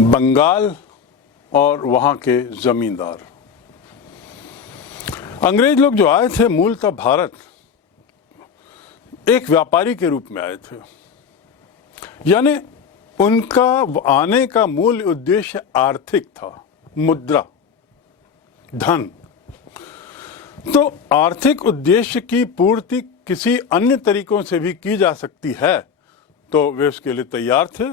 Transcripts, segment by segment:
बंगाल और वहाँ के जमींदार। अंग्रेज लोग जो आए थे मूलतः भारत एक व्यापारी के रूप में आए थे, यानी उनका आने का मूल उद्देश्य आर्थिक था, मुद्रा, धन। तो आर्थिक उद्देश्य की पूर्ति किसी अन्य तरीकों से भी की जा सकती है तो वे उसके लिए तैयार थे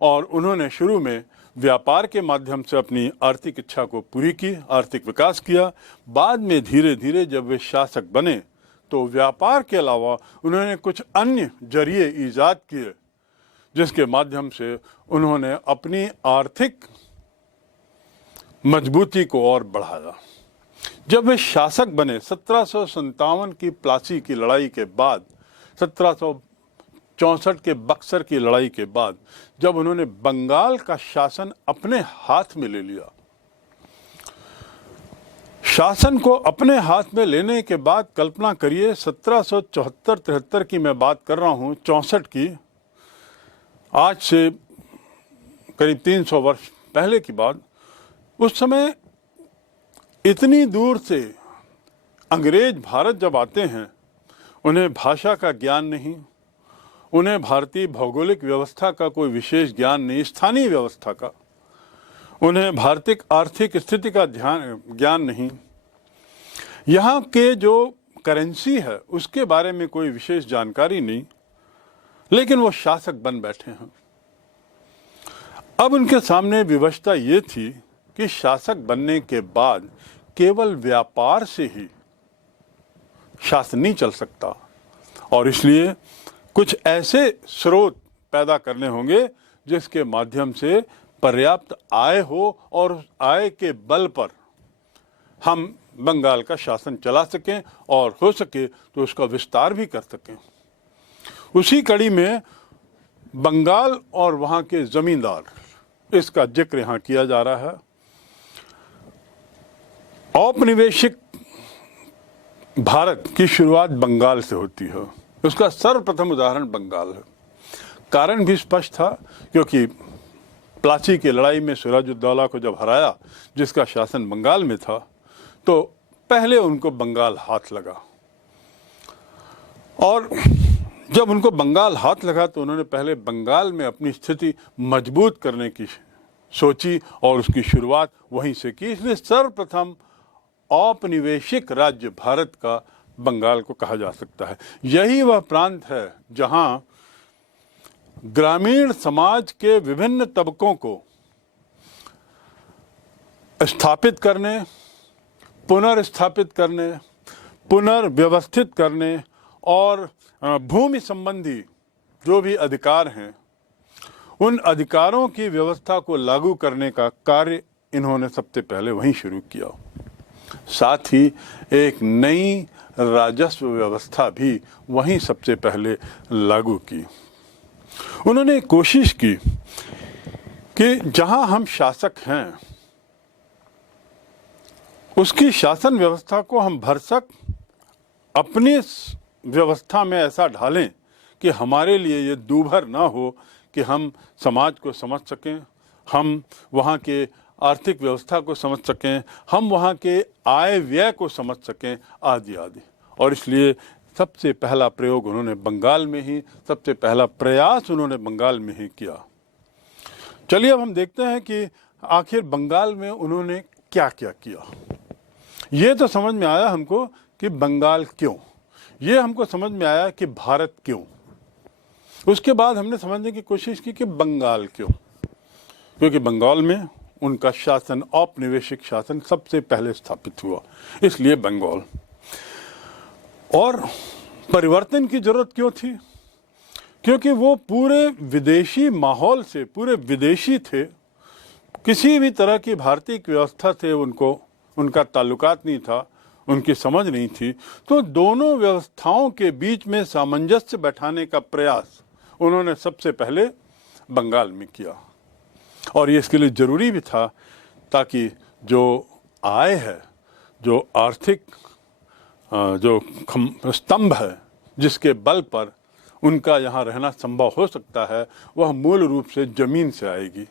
और उन्होंने शुरू में व्यापार के माध्यम से अपनी आर्थिक इच्छा को पूरी की, आर्थिक विकास किया। बाद में धीरे धीरे जब वे शासक बने तो व्यापार के अलावा उन्होंने कुछ अन्य जरिए ईजाद किए जिसके माध्यम से उन्होंने अपनी आर्थिक मजबूती को और बढ़ाया। जब वे शासक बने 1757 की प्लासी की लड़ाई के बाद, 1764 के बक्सर की लड़ाई के बाद, जब उन्होंने बंगाल का शासन अपने हाथ में ले लिया, शासन को अपने हाथ में लेने के बाद कल्पना करिए 1774-73 की मैं बात कर रहा हूं, 64 की, आज से करीब 300 वर्ष पहले की बात। उस समय इतनी दूर से अंग्रेज भारत जब आते हैं, उन्हें भाषा का ज्ञान नहीं, उन्हें भारतीय भौगोलिक व्यवस्था का कोई विशेष ज्ञान नहीं, स्थानीय व्यवस्था का, उन्हें भारतीय आर्थिक स्थिति का ज्ञान नहीं, यहाँ के जो करेंसी है उसके बारे में कोई विशेष जानकारी नहीं, लेकिन वो शासक बन बैठे हैं। अब उनके सामने विवशता ये थी कि शासक बनने के बाद केवल व्यापार से ही शासन नहीं चल सकता और इसलिए कुछ ऐसे स्रोत पैदा करने होंगे जिसके माध्यम से पर्याप्त आय हो और उस आय के बल पर हम बंगाल का शासन चला सकें और हो सके तो उसका विस्तार भी कर सकें। उसी कड़ी में बंगाल और वहाँ के जमींदार, इसका जिक्र यहाँ किया जा रहा है। औपनिवेशिक भारत की शुरुआत बंगाल से होती है, उसका सर्वप्रथम उदाहरण बंगाल है। कारण भी स्पष्ट था, क्योंकि प्लासी की लड़ाई में सिराजुद्दौला को जब हराया, जिसका शासन बंगाल में था, तो पहले उनको बंगाल हाथ लगा और जब उनको बंगाल हाथ लगा तो उन्होंने पहले बंगाल में अपनी स्थिति मजबूत करने की सोची और उसकी शुरुआत वहीं से की। इसलिए सर्वप्रथम औपनिवेशिक राज्य भारत का बंगाल को कहा जा सकता है। यही वह प्रांत है जहां ग्रामीण समाज के विभिन्न तबकों को स्थापित करने, पुनर्स्थापित करने, पुनर्व्यवस्थित करने और भूमि संबंधी जो भी अधिकार हैं, उन अधिकारों की व्यवस्था को लागू करने का कार्य इन्होंने सबसे पहले वहीं शुरू किया। साथ ही एक नई राजस्व व्यवस्था भी वहीं सबसे पहले लागू की। उन्होंने कोशिश की कि जहां हम शासक हैं उसकी शासन व्यवस्था को हम भरसक अपनी व्यवस्था में ऐसा ढालें कि हमारे लिए ये दूभर ना हो कि हम समाज को समझ सकें, हम वहाँ के आर्थिक व्यवस्था को समझ सकें, हम वहाँ के आय व्यय को समझ सकें, आदि आदि। और इसलिए सबसे पहला प्रयोग उन्होंने बंगाल में ही, सबसे पहला प्रयास उन्होंने बंगाल में ही किया। चलिए अब हम देखते हैं कि आखिर बंगाल में उन्होंने क्या क्या किया। ये तो समझ में आया हमको कि बंगाल क्यों, ये हमको समझ में आया कि भारत क्यों। उसके बाद हमने समझने की कोशिश की कि बंगाल क्यों, क्योंकि बंगाल में उनका शासन, औपनिवेशिक शासन सबसे पहले स्थापित हुआ, इसलिए बंगाल। और परिवर्तन की जरूरत क्यों थी? क्योंकि वो पूरे विदेशी माहौल से, पूरे विदेशी थे, किसी भी तरह की भारतीय व्यवस्था से उनका ताल्लुकात नहीं था, उनकी समझ नहीं थी। तो दोनों व्यवस्थाओं के बीच में सामंजस्य बैठाने का प्रयास उन्होंने सबसे पहले बंगाल में किया और ये इसके लिए ज़रूरी भी था ताकि जो आय है, जो आर्थिक जो स्तंभ है जिसके बल पर उनका यहाँ रहना संभव हो सकता है, वह मूल रूप से ज़मीन से आएगी।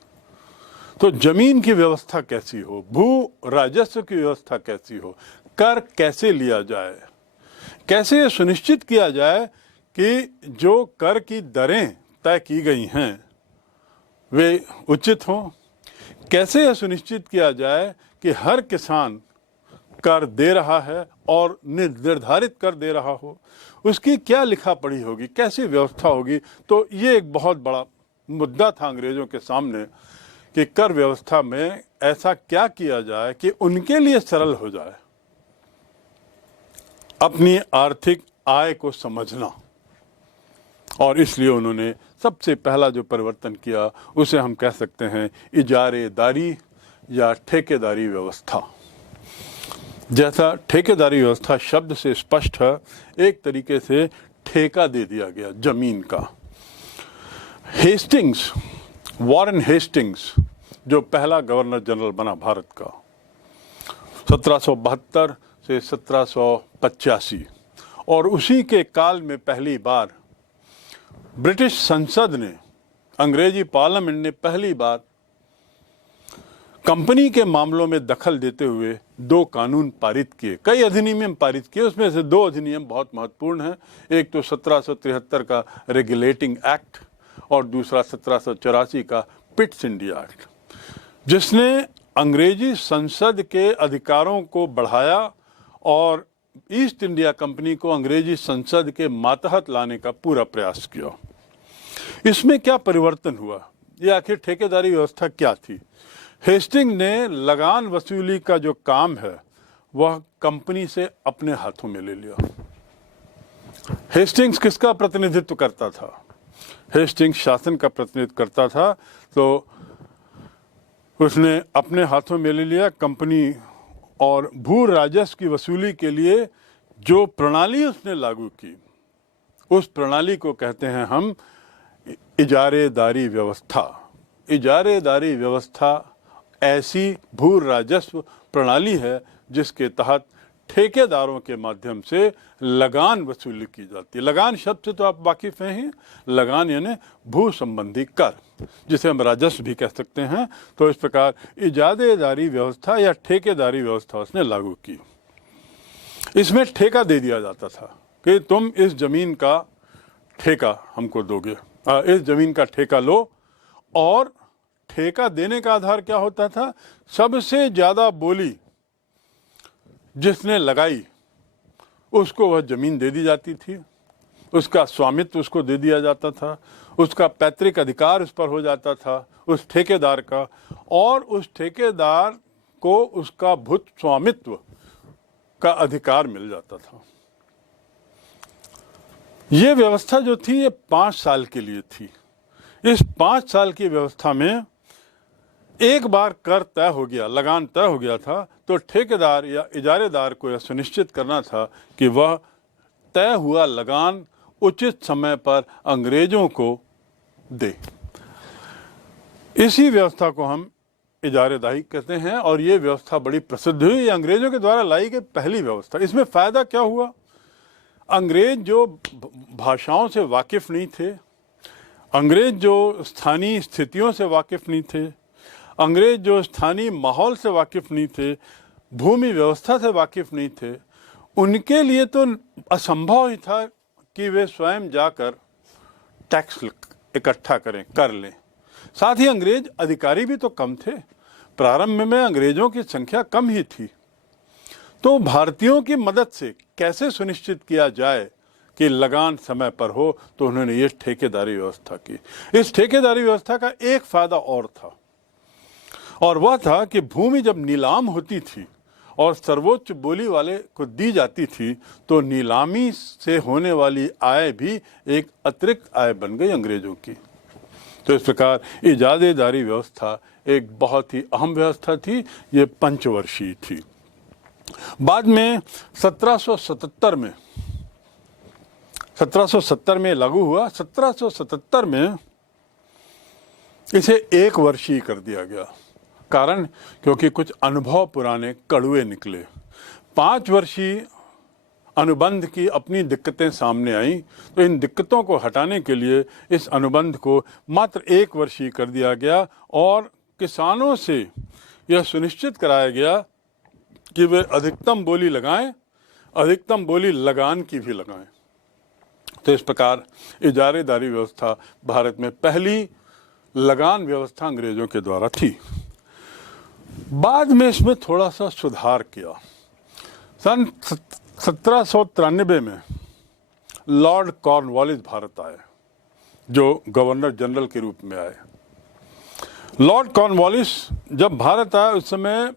तो जमीन की व्यवस्था कैसी हो, भू राजस्व की व्यवस्था कैसी हो, कर कैसे लिया जाए, कैसे ये सुनिश्चित किया जाए कि जो कर की दरें तय की गई हैं वे उचित हों, कैसे यह सुनिश्चित किया जाए कि हर किसान कर दे रहा है और निर्धारित कर दे रहा हो, उसकी क्या लिखा पढ़ी होगी, कैसी व्यवस्था होगी। तो ये एक बहुत बड़ा मुद्दा था अंग्रेजों के सामने कि कर व्यवस्था में ऐसा क्या किया जाए कि उनके लिए सरल हो जाए अपनी आर्थिक आय को समझना। और इसलिए उन्होंने सबसे पहला जो परिवर्तन किया उसे हम कह सकते हैं इजारेदारी या ठेकेदारी व्यवस्था। जैसा ठेकेदारी व्यवस्था शब्द से स्पष्ट है, एक तरीके से ठेका दे दिया गया जमीन का। हेस्टिंग्स, वॉरेन हेस्टिंग्स जो पहला गवर्नर जनरल बना भारत का 1772 से 1785, और उसी के काल में पहली बार ब्रिटिश संसद ने, अंग्रेजी पार्लियामेंट ने पहली बार कंपनी के मामलों में दखल देते हुए 2 कानून पारित किए, कई अधिनियम पारित किए। उसमें से 2 अधिनियम बहुत महत्वपूर्ण हैं। एक तो 1773 का रेगुलेटिंग एक्ट और दूसरा 1784 का पिट्स इंडिया एक्ट, जिसने अंग्रेजी संसद के अधिकारों को बढ़ाया और ईस्ट इंडिया कंपनी को अंग्रेजी संसद के मातहत लाने का पूरा प्रयास किया। इसमें क्या परिवर्तन हुआ, ये आखिर ठेकेदारी व्यवस्था क्या थी? हेस्टिंग ने लगान वसूली का जो काम है वह कंपनी से अपने हाथों में ले लिया। हेस्टिंग्स किसका प्रतिनिधित्व करता था? हेस्टिंग्स शासन का प्रतिनिधित्व करता था, तो उसने अपने हाथों में ले लिया कंपनी, और भू राजस्व की वसूली के लिए जो प्रणाली उसने लागू की उस प्रणाली को कहते हैं हम इजारेदारी व्यवस्था। इजारेदारी व्यवस्था ऐसी भू राजस्व प्रणाली है जिसके तहत ठेकेदारों के माध्यम से लगान वसूली की जाती है। लगान शब्द से तो आप वाकिफ हैं ही, लगान यानी भू संबंधी कर, जिसे हम राजस्व भी कह सकते हैं। तो इस प्रकार इजारेदारी व्यवस्था या ठेकेदारी व्यवस्था उसने लागू की। इसमें ठेका दे दिया जाता था कि तुम इस जमीन का ठेका हमको दोगे, इस जमीन का ठेका लो, और ठेका देने का आधार क्या होता था? सबसे ज्यादा बोली जिसने लगाई उसको वह जमीन दे दी जाती थी, उसका स्वामित्व उसको दे दिया जाता था, उसका पैतृक अधिकार उस पर हो जाता था उस ठेकेदार का, और उस ठेकेदार को उसका भूत स्वामित्व का अधिकार मिल जाता था। ये व्यवस्था जो थी ये 5 साल के लिए थी। इस 5 साल की व्यवस्था में एक बार कर तय हो गया, लगान तय हो गया था, तो ठेकेदार या इजारेदार को यह सुनिश्चित करना था कि वह तय हुआ लगान उचित समय पर अंग्रेजों को दे। इसी व्यवस्था को हम इजारेदारी कहते हैं, और ये व्यवस्था बड़ी प्रसिद्ध हुई। ये अंग्रेजों के द्वारा लाई गई पहली व्यवस्था। इसमें फायदा क्या हुआ? अंग्रेज जो भाषाओं से वाकिफ नहीं थे, अंग्रेज जो स्थानीय स्थितियों से वाकिफ नहीं थे, अंग्रेज जो स्थानीय माहौल से वाकिफ नहीं थे, भूमि व्यवस्था से वाकिफ नहीं थे, उनके लिए तो असंभव ही था कि वे स्वयं जाकर टैक्स इकट्ठा करें, कर लें। साथ ही अंग्रेज अधिकारी भी तो कम थे, प्रारंभ में अंग्रेजों की संख्या कम ही थी। तो भारतीयों की मदद से कैसे सुनिश्चित किया जाए कि लगान समय पर हो, तो उन्होंने ये ठेकेदारी व्यवस्था की। इस ठेकेदारी व्यवस्था का एक फायदा और था, और वह था कि भूमि जब नीलाम होती थी और सर्वोच्च बोली वाले को दी जाती थी, तो नीलामी से होने वाली आय भी एक अतिरिक्त आय बन गई अंग्रेजों की। तो इस प्रकार इजारेदारी व्यवस्था एक बहुत ही अहम व्यवस्था थी। ये पंचवर्षीय थी। बाद में 1770 में लागू हुआ। 1777 में इसे 1 वर्षीय कर दिया गया। कारण क्योंकि कुछ अनुभव पुराने कड़वे निकले। 5 वर्षीय अनुबंध की अपनी दिक्कतें सामने आई, तो इन दिक्कतों को हटाने के लिए इस अनुबंध को मात्र 1 वर्षीय कर दिया गया। और किसानों से यह सुनिश्चित कराया गया कि वे अधिकतम बोली लगाएं, अधिकतम बोली लगान की भी लगाएं। तो इस प्रकार इजारेदारी व्यवस्था भारत में पहली लगान व्यवस्था अंग्रेजों के द्वारा थी। बाद में इसमें थोड़ा सा सुधार किया। सन 1793 में लॉर्ड कॉर्नवालिस भारत आए, जो गवर्नर जनरल के रूप में आए। लॉर्ड कॉर्नवालिस जब भारत आया उस समय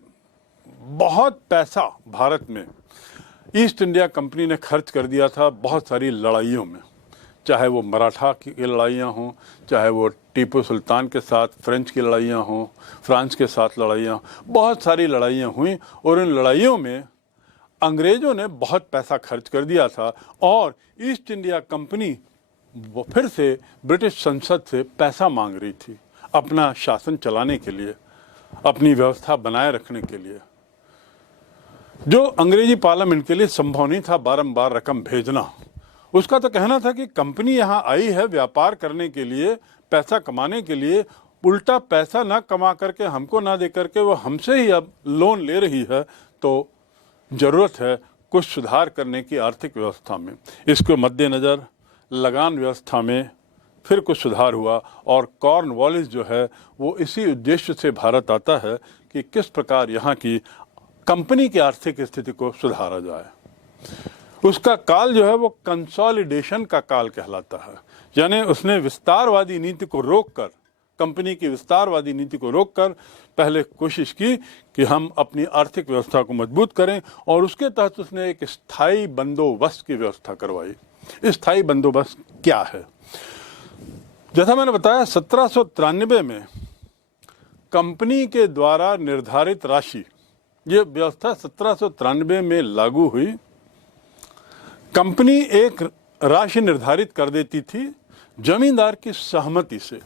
बहुत पैसा भारत में ईस्ट इंडिया कंपनी ने खर्च कर दिया था बहुत सारी लड़ाइयों में, चाहे वो मराठा की लड़ाइयाँ हों, चाहे वो टीपू सुल्तान के साथ फ्रेंच की लड़ाइयाँ हों, फ्रांस के साथ लड़ाइयाँ, बहुत सारी लड़ाइयाँ हुई और इन लड़ाइयों में अंग्रेज़ों ने बहुत पैसा खर्च कर दिया था और ईस्ट इंडिया कंपनी वो फिर से ब्रिटिश संसद से पैसा मांग रही थी अपना शासन चलाने के लिए, अपनी व्यवस्था बनाए रखने के लिए, जो अंग्रेजी पार्लियामेंट के लिए संभव नहीं था बारंबार रकम भेजना। उसका तो कहना था कि कंपनी यहाँ आई है व्यापार करने के लिए, पैसा कमाने के लिए, उल्टा पैसा ना कमा करके हमको ना दे करके वो हमसे ही अब लोन ले रही है, तो ज़रूरत है कुछ सुधार करने की आर्थिक व्यवस्था में। इसको मद्देनज़र लगान व्यवस्था में फिर कुछ सुधार हुआ और कॉर्नवालिस जो है वो इसी उद्देश्य से भारत आता है कि किस प्रकार यहाँ की कंपनी की आर्थिक स्थिति को सुधारा जाए। उसका काल जो है वो कंसोलिडेशन का काल कहलाता है, यानी उसने विस्तारवादी नीति को रोककर, कंपनी की विस्तारवादी नीति को रोककर पहले कोशिश की कि हम अपनी आर्थिक व्यवस्था को मजबूत करें और उसके तहत उसने एक स्थायी बंदोबस्त की व्यवस्था करवाई। स्थायी बंदोबस्त क्या है? जैसा मैंने बताया 1793 में कंपनी के द्वारा निर्धारित राशि, ये व्यवस्था 1793 में लागू हुई। कंपनी एक राशि निर्धारित कर देती थी जमींदार की सहमति से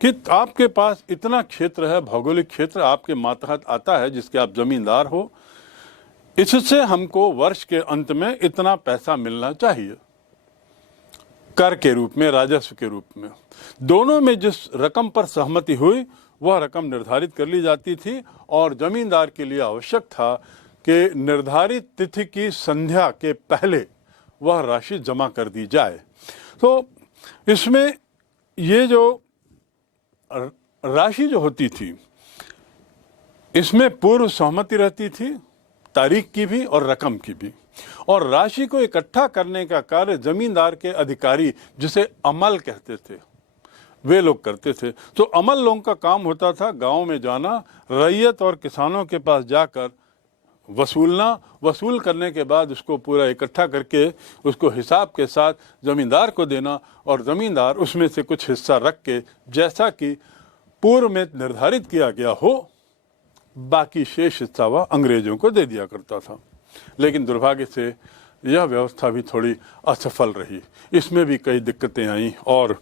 कि आपके पास इतना क्षेत्र है, भौगोलिक क्षेत्र आपके मातहत आता है जिसके आप जमींदार हो, इससे हमको वर्ष के अंत में इतना पैसा मिलना चाहिए कर के रूप में, राजस्व के रूप में। दोनों में जिस रकम पर सहमति हुई वह रकम निर्धारित कर ली जाती थी और जमींदार के लिए आवश्यक था कि निर्धारित तिथि की संध्या के पहले वह राशि जमा कर दी जाए। तो इसमें ये जो राशि जो होती थी इसमें पूर्व सहमति रहती थी, तारीख की भी और रकम की भी, और राशि को इकट्ठा करने का कार्य जमींदार के अधिकारी, जिसे अमल कहते थे, वे लोग करते थे। तो अमल लोगों का काम होता था गांव में जाना, रैयत और किसानों के पास जाकर वसूलना, वसूल करने के बाद उसको पूरा इकट्ठा करके उसको हिसाब के साथ ज़मींदार को देना और ज़मींदार उसमें से कुछ हिस्सा रख के, जैसा कि पूर्व में निर्धारित किया गया हो, बाकी शेष हिस्सा वह अंग्रेज़ों को दे दिया करता था। लेकिन दुर्भाग्य से यह व्यवस्था भी थोड़ी असफल रही, इसमें भी कई दिक्कतें आईं और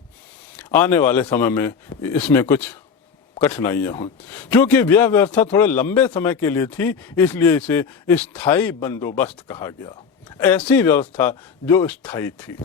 आने वाले समय में इसमें कुछ कठिनाइयाँ हुई। क्योंकि यह व्यवस्था थोड़े लंबे समय के लिए थी, इसलिए इसे स्थायी बंदोबस्त कहा गया, ऐसी व्यवस्था जो स्थायी थी।